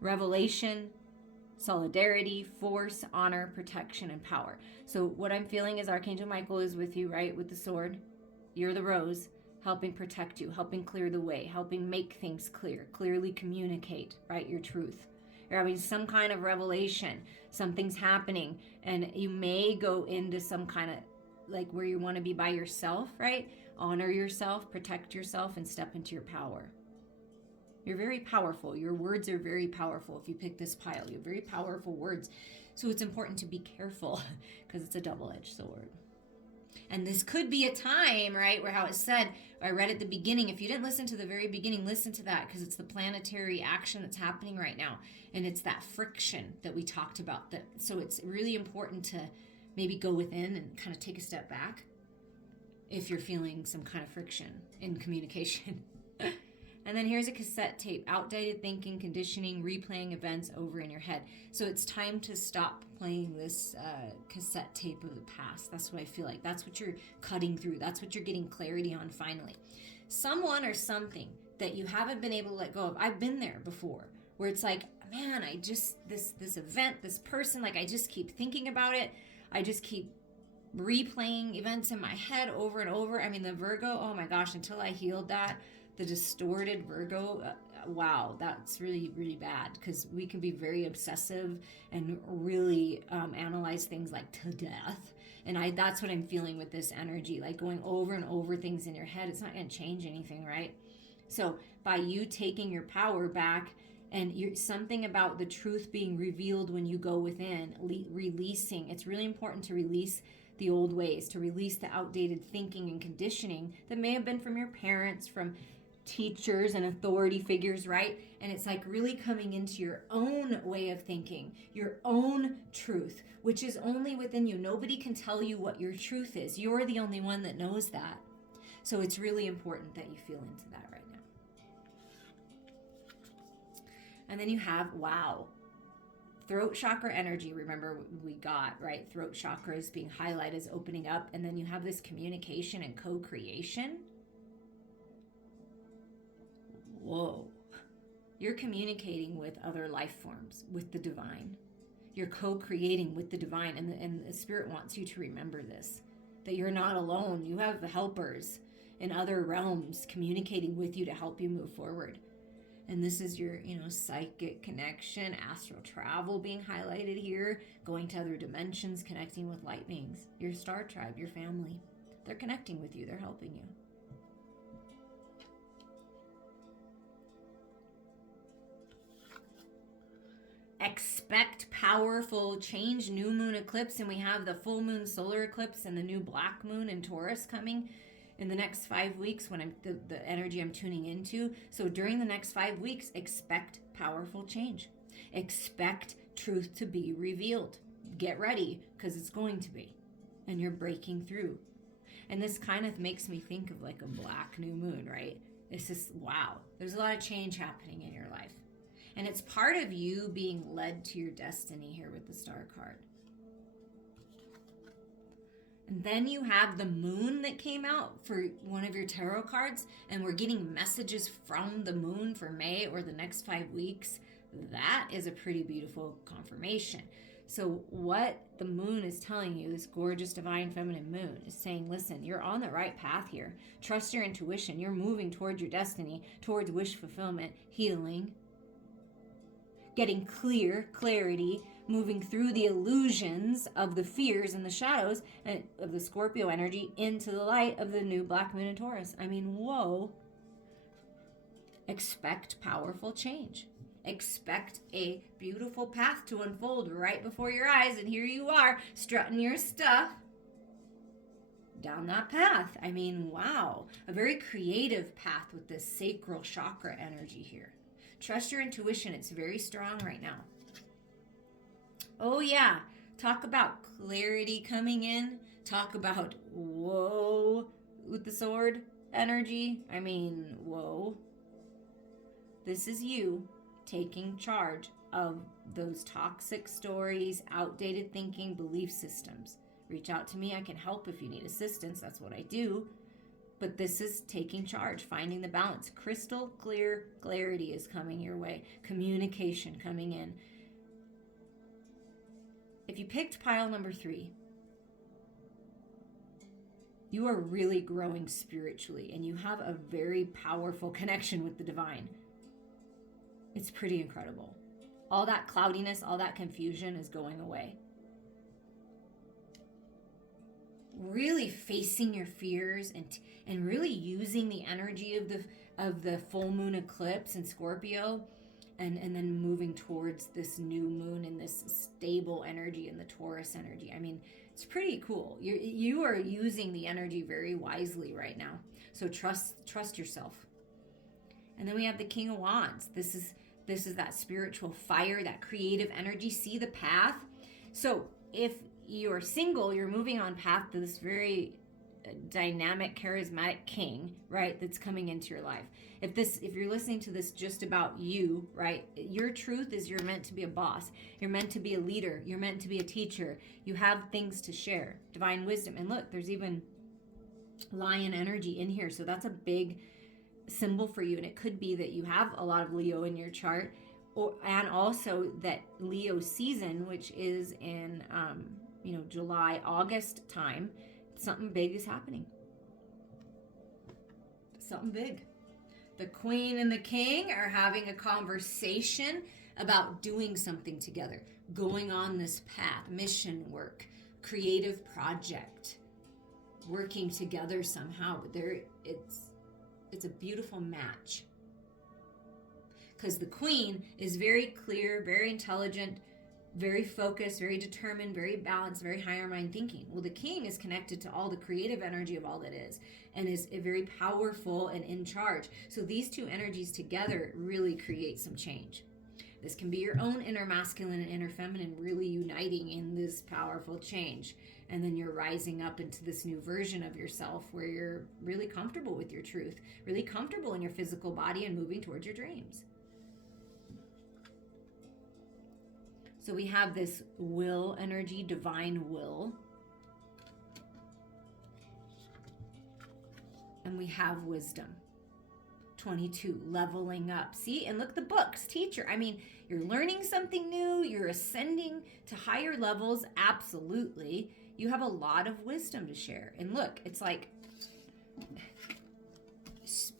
Revelation, solidarity, force, honor, protection, and power. So what I'm feeling is Archangel Michael is with you, right? With the sword. You're the rose, helping protect you, helping clear the way, helping make things clear, clearly communicate, right? Your truth. You're having some kind of revelation. Something's happening, and you may go into some kind of like where you want to be by yourself, right? Honor yourself, protect yourself, and step into your power. You're very powerful. Your words are very powerful. If you pick this pile, you have very powerful words. So it's important to be careful because it's a double-edged sword. And this could be a time, right, where how it said, I read at the beginning, if you didn't listen to the very beginning, listen to that, because it's the planetary action that's happening right now. And it's that friction that we talked about. So it's really important to maybe go within and kind of take a step back if you're feeling some kind of friction in communication. And then here's a cassette tape, outdated thinking, conditioning, replaying events over in your head. So it's time to stop playing this cassette tape of the past. That's what I feel like. That's what you're cutting through. That's what you're getting clarity on finally. Someone or something that you haven't been able to let go of. I've been there before, where it's like, man, this event, this person, like I just keep thinking about it. I just keep replaying events in my head over and over. I mean, the Virgo, oh my gosh, until I healed that, the distorted Virgo, wow, that's really, really bad, because we can be very obsessive and really analyze things like to death. And that's what I'm feeling with this energy, like going over and over things in your head. It's not going to change anything, right? So by you taking your power back, and something about the truth being revealed when you go within, releasing. It's really important to release the old ways, to release the outdated thinking and conditioning that may have been from your parents, from teachers and authority figures, right? And it's like really coming into your own way of thinking, your own truth, which is only within you. Nobody can tell you what your truth is. You're the only one that knows that. So it's really important that you feel into that right now. And then you have, wow, throat chakra energy. Remember, we got, right? Throat chakra is being highlighted as opening up. And then you have this communication and co-creation. Whoa. You're communicating with other life forms, with the divine. You're co-creating with the divine. And the spirit wants you to remember this, that you're not alone. You have helpers in other realms communicating with you to help you move forward. And this is your, psychic connection, astral travel being highlighted here, going to other dimensions, connecting with light beings, your star tribe, your family. They're connecting with you. They're helping you. Expect powerful change, new moon eclipse, and we have the full moon solar eclipse and the new black moon in Taurus coming in the next 5 weeks, when I'm the energy I'm tuning into. So during the next 5 weeks, expect powerful change. Expect truth to be revealed. Get ready, because it's going to be. And you're breaking through. And this kind of makes me think of like a black new moon, right? It's just, wow. There's a lot of change happening in your life. And it's part of you being led to your destiny here with the star card. And then you have the moon that came out for one of your tarot cards, and we're getting messages from the moon for May or the next 5 weeks. That is a pretty beautiful confirmation. So what the moon is telling you, this gorgeous divine feminine moon, is saying, listen, you're on the right path here. Trust your intuition. You're moving towards your destiny, towards wish fulfillment, healing, getting clarity, moving through the illusions of the fears and the shadows of the Scorpio energy into the light of the new black moon in Taurus. I mean, whoa. Expect powerful change. Expect a beautiful path to unfold right before your eyes, and here you are, strutting your stuff down that path. I mean, wow. A very creative path with this sacral chakra energy here. Trust your intuition. It's very strong right now. Oh, yeah. Talk about clarity coming in. Talk about, whoa, with the sword energy. I mean, whoa. This is you taking charge of those toxic stories, outdated thinking, belief systems. Reach out to me. I can help if you need assistance. That's what I do. But this is taking charge, finding the balance. Crystal clear clarity is coming your way. Communication coming in. If you picked pile number 3, you are really growing spiritually, and you have a very powerful connection with the divine. It's pretty incredible. All that cloudiness, all that confusion is going away. Really facing your fears and really using the energy of the full moon eclipse in Scorpio, and then moving towards this new moon and this stable energy in the Taurus energy. I mean, it's pretty cool. You are using the energy very wisely right now. So trust yourself. And then we have the King of Wands. This is that spiritual fire, that creative energy. See the path. So if you're single, you're moving on path to this very dynamic, charismatic king, right, that's coming into your life. If you're listening to this just about you, right, your truth is you're meant to be a boss. You're meant to be a leader. You're meant to be a teacher. You have things to share, divine wisdom. And look, there's even lion energy in here. So that's a big symbol for you. And it could be that you have a lot of Leo in your chart, and also that Leo season, which is in July, August time. Something big is happening. Something big. The queen and the king are having a conversation about doing something together, going on this path, mission work, creative project, working together somehow. But it's a beautiful match. Because the queen is very clear, very intelligent, very focused, very determined, very balanced, very higher mind thinking. Well, the king is connected to all the creative energy of all that is, and is very powerful and in charge. So these two energies together really create some change. This can be your own inner masculine and inner feminine really uniting in this powerful change. And then you're rising up into this new version of yourself where you're really comfortable with your truth, really comfortable in your physical body and moving towards your dreams. So we have this will energy, divine will. And we have wisdom. 22, leveling up. See, and look, the books, teacher. I mean, you're learning something new. You're ascending to higher levels. Absolutely. You have a lot of wisdom to share. And look, it's like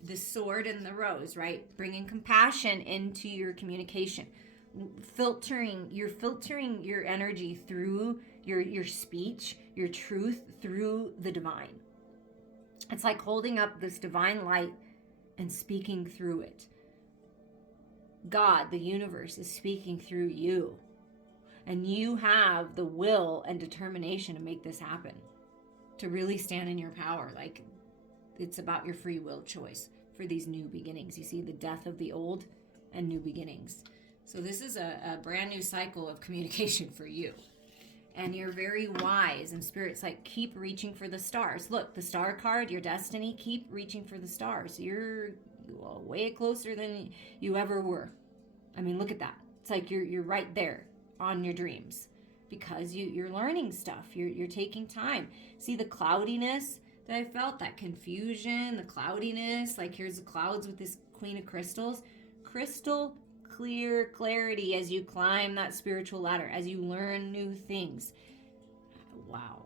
the sword and the rose, right? Bringing compassion into your communication. You're filtering your energy through your speech, your truth through the divine. It's like holding up this divine light and speaking through it. God, the universe, is speaking through you. And you have the will and determination to make this happen. To really stand in your power. Like, it's about your free will choice for these new beginnings. You see the death of the old and new beginnings. So this is a brand new cycle of communication for you. And you're very wise, and Spirit's like, keep reaching for the stars. Look, the star card, your destiny, keep reaching for the stars. You're way closer than you ever were. I mean, look at that. It's like you're right there on your dreams because you're learning stuff. You're taking time. See the cloudiness that I felt, that confusion, the cloudiness. Like, here's the clouds with this Queen of Crystals. Crystal clear clarity as you climb that spiritual ladder, as you learn new things. Wow.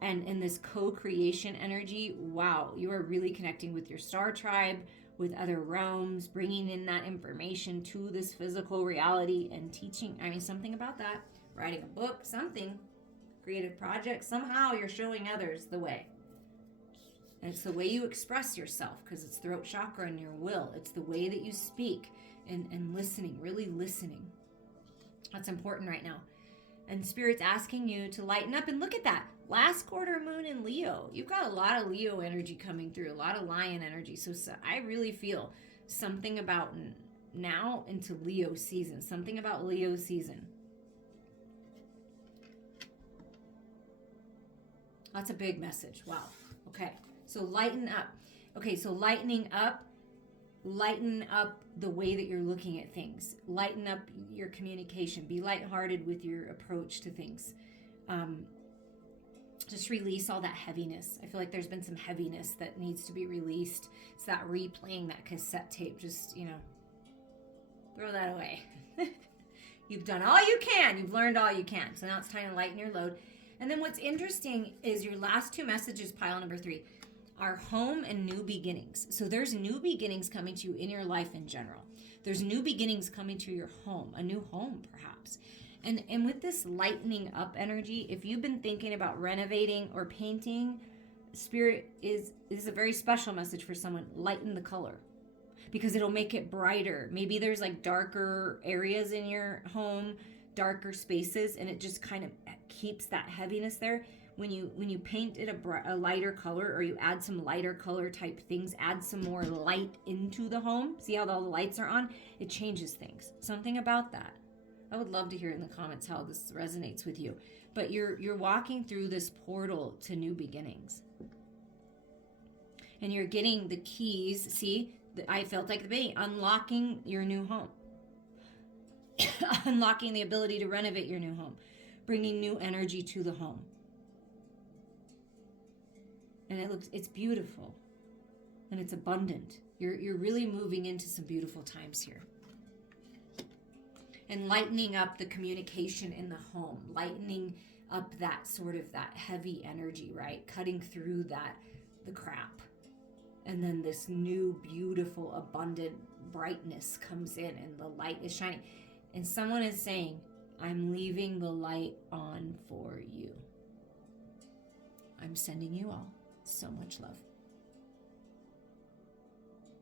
And in this co-creation energy, wow, you are really connecting with your star tribe, with other realms, bringing in that information to this physical reality and teaching. I mean, something about that. Writing a book, something. Creative project. Somehow you're showing others the way. And it's the way you express yourself, because it's throat chakra and your will. It's the way that you speak. And listening, really listening. That's important right now. And Spirit's asking you to lighten up. And look at that. Last quarter moon in Leo. You've got a lot of Leo energy coming through. A lot of lion energy. So I really feel something about now into Leo season. Something about Leo season. That's a big message. Wow. Okay. So lighten up. Okay. So lighten up the way that you're looking at things. Lighten up your communication. Be lighthearted with your approach to things. Just release all that heaviness. I feel like there's been some heaviness that needs to be released. It's that replaying that cassette tape. Just, throw that away. You've done all you can. You've learned all you can. So now it's time to lighten your load. And then what's interesting is your last two messages, pile number 3. Are home and new beginnings. So there's new beginnings coming to you in your life in general. There's new beginnings coming to your home, a new home perhaps. And with this lightening up energy, if you've been thinking about renovating or painting, Spirit is a very special message for someone. Lighten the color because it'll make it brighter. Maybe there's like darker areas in your home, darker spaces, and it just kind of keeps that heaviness there. When you paint it a lighter color, or you add some lighter color type things, add some more light into the home. See how all the lights are on? It changes things. Something about that. I would love to hear in the comments how this resonates with you. But you're walking through this portal to new beginnings. And you're getting the keys. See, I felt like the beginning, unlocking your new home. Unlocking the ability to renovate your new home. Bringing new energy to the home. And it's beautiful. And it's abundant. You're really moving into some beautiful times here. And lightening up the communication in the home. Lightening up that sort of that heavy energy, right? Cutting through the crap. And then this new, beautiful, abundant brightness comes in and the light is shining. And someone is saying, I'm leaving the light on for you. I'm sending you all so much love.